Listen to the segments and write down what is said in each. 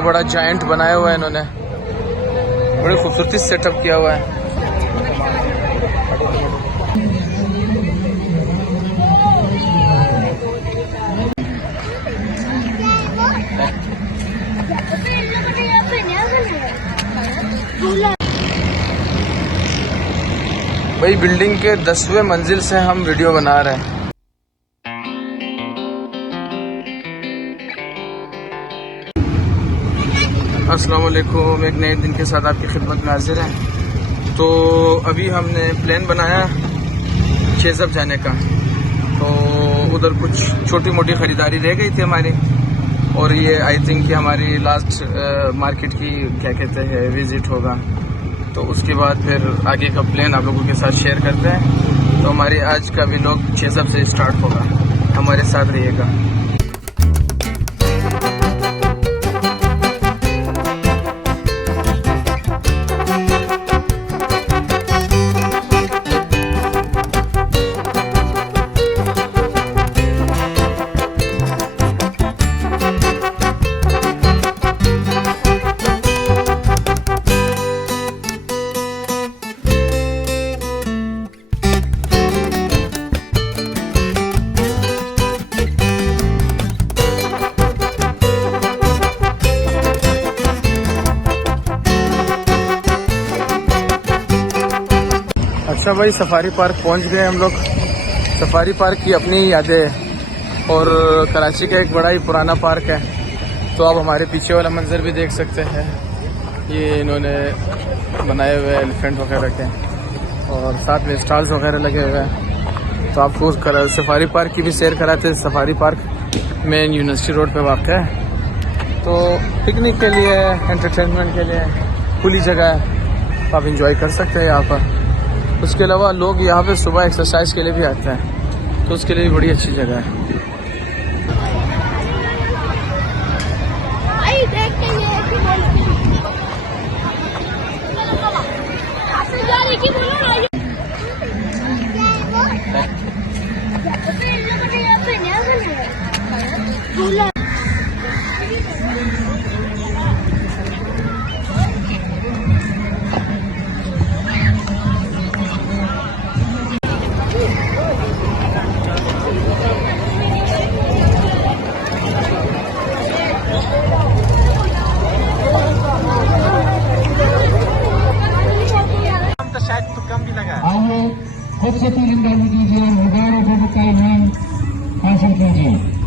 इतना बड़ा जायंट बनाया हुआ है इन्होंने, बड़ी खूबसूरती से सेटअप किया हुआ है। भाई बिल्डिंग के 10वें मंजिल से हम वीडियो बना रहे हैं। अस्सलाम वालेकुम, एक नए दिन के साथ आपकी खिदमत में हाजिर हैं। तो अभी हमने प्लान बनाया शेज़ब जाने का, तो उधर कुछ छोटी मोटी ख़रीदारी रह गई थी हमारी, और ये आई थिंक कि हमारी लास्ट मार्केट की क्या कहते हैं विज़िट होगा। तो उसके बाद फिर आगे का प्लान आप लोगों के साथ शेयर करते हैं। तो हमारी आज का व्लॉग शेज़ब से स्टार्ट होगा, हमारे साथ रहिएगा। अच्छा भाई, सफारी पार्क पहुंच गए हम लोग। सफारी पार्क की अपनी यादें, और कराची का एक बड़ा ही पुराना पार्क है। तो आप हमारे पीछे वाला मंजर भी देख सकते हैं, ये इन्होंने बनाए हुए एलिफेंट वगैरह के, और साथ में स्टॉल्स वगैरह लगे हुए हैं। तो आपको सफारी पार्क की भी सैर कराते हैं। Safari park main university road पे वाक़ है। तो पिकनिक के लिए, एंटरटेनमेंट के लिए खुली जगह है, आप इंजॉय कर सकते हैं यहाँ पर। उसके अलावा लोग यहाँ पे सुबह एक्सरसाइज के लिए भी आते हैं, तो उसके लिए भी बड़ी अच्छी जगह है। खुद से तीरंदाजी कीजिए, हजारों रुपये का इनाम हासिल कीजिए।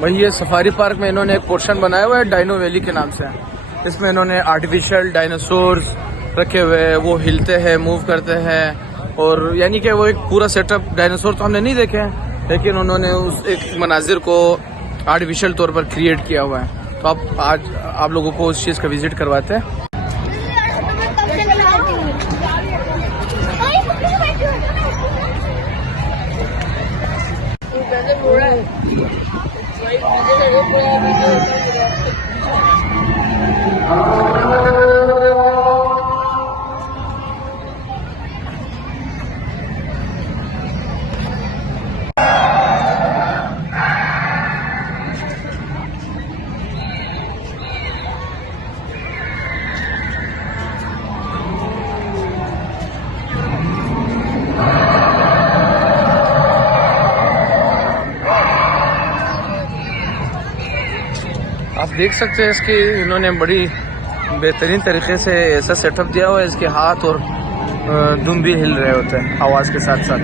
भाई ये सफारी पार्क में इन्होंने एक पोर्शन बनाया हुआ है डायनो वैली के नाम से। इसमें इन्होंने आर्टिफिशियल डायनासोर्स रखे हुए हैं, वो हिलते हैं, मूव करते हैं, और यानी कि वो एक पूरा सेटअप। डायनासोर तो हमने नहीं देखे हैं, लेकिन उन्होंने उस एक मनाजिर को आर्टिफिशियल तौर पर क्रिएट किया हुआ है। तो आप आज आप लोगों को उस चीज़ का विजिट करवाते हैं। देख सकते हैं इसकी इन्होंने बड़ी बेहतरीन तरीके से ऐसा सेटअप दिया हुआ है, इसके हाथ और दुम भी हिल रहे होते हैं आवाज़ के साथ साथ।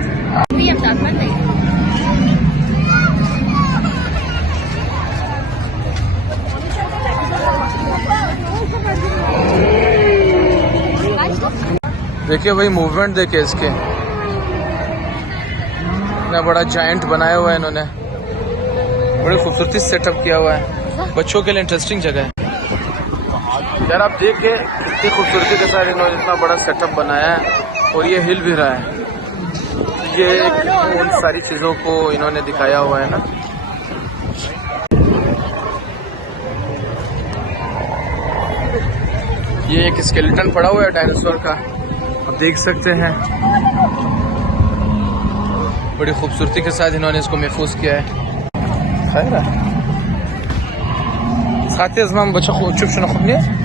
देखिए भाई मूवमेंट देखिए इसके, इतना बड़ा जायंट बनाया हुआ है इन्होंने, बड़ी खूबसूरती से सेटअप किया हुआ है, बच्चों के लिए इंटरेस्टिंग जगह है यार। आप देखिए कितनी खूबसूरती के साथ इन्होंने इतना बड़ा सेटअप बनाया है और ये हिल भी रहा है। ये उन सारी चीज़ों को इन्होंने दिखाया हुआ है ना। ये एक स्केलेटन पड़ा हुआ है डायनासोर का, आप देख सकते हैं। बड़ी खूबसूरती के साथ इन्होंने इसको महफूज किया है। खैर साथी अजमान बच्चा चुप शुना खुद नहीं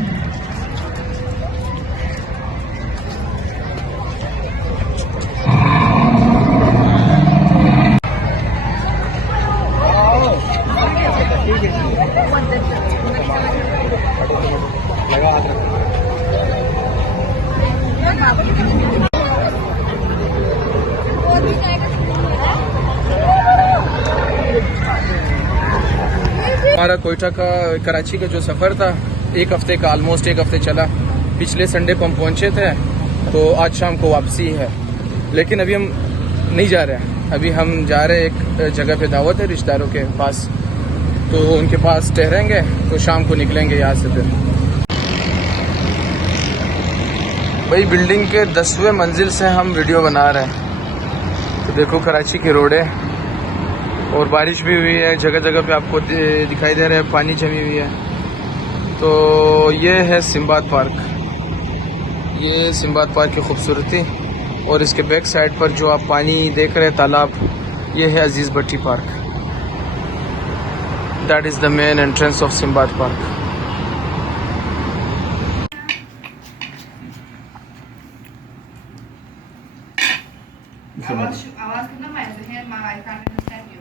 हमारा कोयटा का कराची का जो सफ़र था एक हफ्ते का, ऑलमोस्ट एक हफ्ते चला। पिछले संडे को हम पहुंचे थे, तो आज शाम को वापसी है। लेकिन अभी हम नहीं जा रहे हैं, अभी हम जा रहे हैं एक जगह पे दावत है रिश्तेदारों के पास, तो उनके पास ठहरेंगे, तो शाम को निकलेंगे यहाँ से। फिर भाई बिल्डिंग के 10वें मंजिल से हम वीडियो बना रहे हैं। तो देखो कराची की रोडें, और बारिश भी हुई है, जगह जगह पे आपको दिखाई दे रहा है पानी जमी हुई है। तो ये है सिम्बाद पार्क, ये सिम्बाद पार्क की खूबसूरती। और इसके बैक साइड पर जो आप पानी देख रहे हैं तालाब, ये है Aziz Bhatti park. That is the main entrance of Sindbad park. आवाज कितना माइनस है, I can't understand you.